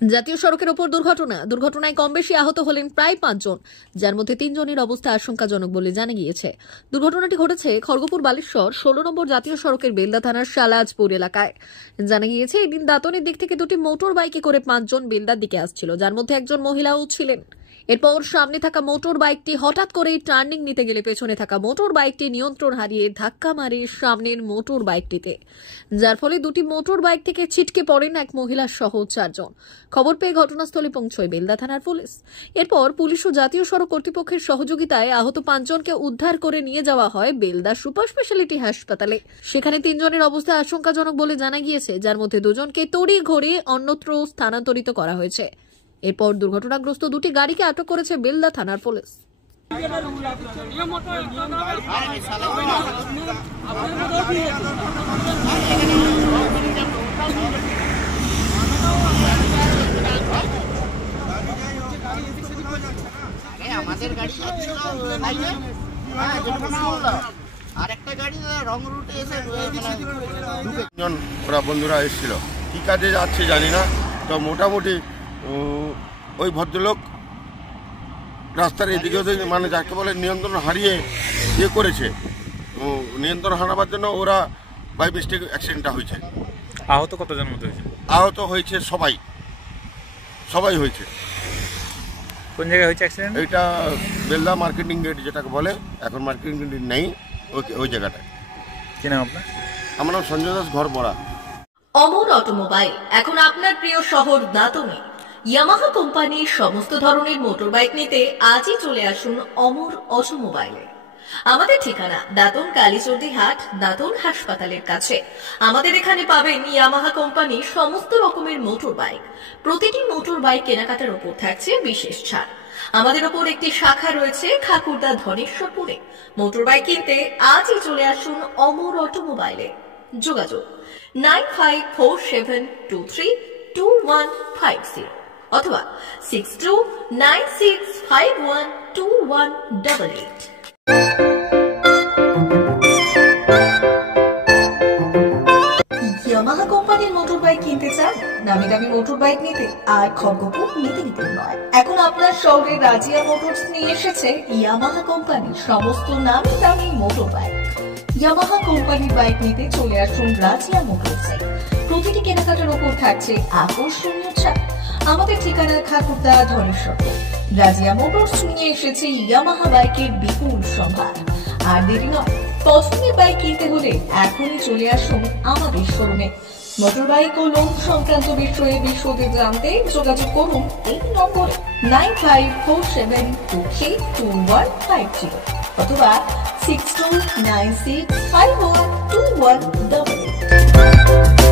জাতীয় সড়কের ওপর দুর্ঘটনায় কম বেশি আহত হলেন প্রায় 5 জন, যার মধ্যে 3 জনের অবস্থা আশঙ্কাজনক বলে জানা গিয়েছে। দুর্ঘটনাটি ঘটেছে খড়গপুর বালেশ্বর 16 নম্বর জাতীয় সড়কের বেলদা থানার শালাজপুর এলাকায়। জানা গিয়েছে এদিন দাঁতনের দিক থেকে দুটি মোটর বাইকে করে 5 জন বেলদার দিকে আসছিল, যার মধ্যে একজন মহিলাও ছিলেন। এরপর সামনে থাকা মোটর বাইকটি হঠাৎ করেই টার্নিং নিতে গেলে পেছনে থাকা মোটর বাইকটি নিয়ন্ত্রণ হারিয়ে ধাক্কা মারে সামনের মোটর বাইকটিতে, যার ফলে দুটি মোটর বাইক থেকে ছিটকে পড়েন এক মহিলা সহ 4 জন। খবর পেয়ে ঘটনাস্থলে পৌঁছয় বেলদা থানার পুলিশ। এরপর পুলিশ ও জাতীয় সড়ক কর্তৃপক্ষের সহযোগিতায় আহত 5 জনকে উদ্ধার করে নিয়ে যাওয়া হয় বেলদা সুপার স্পেশালিটি হাসপাতালে। সেখানে 3 জনের অবস্থা আশঙ্কাজনক বলে জানা গিয়েছে, যার মধ্যে 2 জনকে তড়িঘড়ি অন্যত্র স্থানান্তরিত করা হয়েছে। এরপর দুর্ঘটনাগ্রস্ত দুটি গাড়িকে আটক করেছে বেলদা থানার পুলিশ। আমাদের গাড়ি আরেকটা গাড়ি রং রুটে এসে ওরা বন্ধুরা এসেছিল, কি কাজে যাচ্ছে জানি না, তো মোটামুটি ওই ভদ্রলোক রাস্তার এদিকে মানে যাকে বলে নিয়ন্ত্রণ হারিয়ে ইয়ে করেছে, নিয়ন্ত্রণ হারাবার জন্য ওরা বাই মিস্টেক অ্যাক্সিডেন্টটা হয়েছে। আহত কতজন মতো হয়েছে? আহত হয়েছে সবাই হয়েছে। কোন জায়গায় হয়েছে অ্যাক্সিডেন্ট? এইটা বেলদা মার্কেটিং গেট যেটাকে বলে, এখন মার্কেটিং গেট নেই ওই জায়গাটায়। কি নাম আপনার? আমার নাম সঞ্জয় দাস, ঘর পড়া। অমর অটোমোবাইল এখন আপনার প্রিয় শহর দাঁতনে। ইয়ামাহা কোম্পানির সমস্ত ধরনের মোটর বাইক নিতে আজই চলে আসুন অমর অটোমোবাইলে। আমাদের ঠিকানা দাঁতন কালীচর্দি হাট, দাঁতন হাসপাতালের কাছে। আমাদের এখানে পাবেন ইয়ামাহা কোম্পানির সমস্ত রকমের মোটর বাইক। প্রতিটি মোটর বাইক কেনাকাটার উপর থাকছে বিশেষ ছাড়। আমাদের ওপর একটি শাখা রয়েছে খাকুরদা ধনেশ্বরপুরে। মোটর বাইক কিনতে আজই চলে আসুন অমর অটোমোবাইলে। যোগাযোগ 9547232150 অথবা 6296512188। ইয়ামাহা কোম্পানির মোটর বাইক কিনতে চান? নামি দামি মোটর বাইক নিতে আর খড়গপুর নিতে নয়, এখন আপনার শহরে রাজিয়া মোটরস নিয়ে এসেছে ইয়ামাহা কোম্পানির সমস্ত নামি দামি মোটর বাইক। ইয়ামাহা কোম্পানির বাইক নিতে চলে আসুন রাজিয়া মোটরসে। প্রতিটি কেনাকাটার উপর থাকছে আকর্ষণীয় ছাড়। আমাদের ঠিকানা খাকুরদা ধনেশ্বরপুর। রাজিয়া মোটরস নিয়ে এসেছে ইয়ামাহা বাইকের বিপুল সম্ভার। আর দেরি নয়, পছন্দের বাইক কিনতে হলে এখনই চলে আসুন আমাদের শোরুমে। মোটর বাইক ও লোন সংক্রান্ত বিষয়ে বিশদে জানতে যোগাযোগ করুন এই নম্বরে 9547232150 অথবা 6296512188।